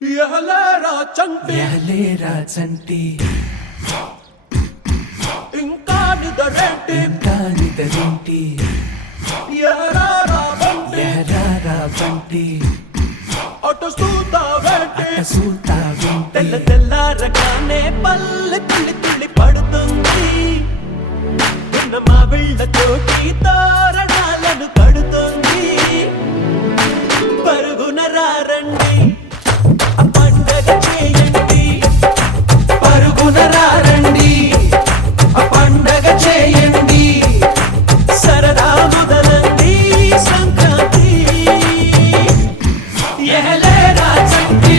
ఎహలేరా చంటి ఇంకా నిదరేంటి ఎహరారా బంటి అటు చూస్తావేంటి సూతావేంటి తెల్లారగానే పల్లె తుళ్ళి తుళ్ళి పడుతుంది నిన్న మా వీళ్ళతోటి తోరణాలను కడుతుంది పరుగున రారండి ఆ పండగ చేయండి పరుగున రారండి ఆ పండగ చేయండి సరదా మొదలండి సంక్రాంతి ఎహలేరా చంటి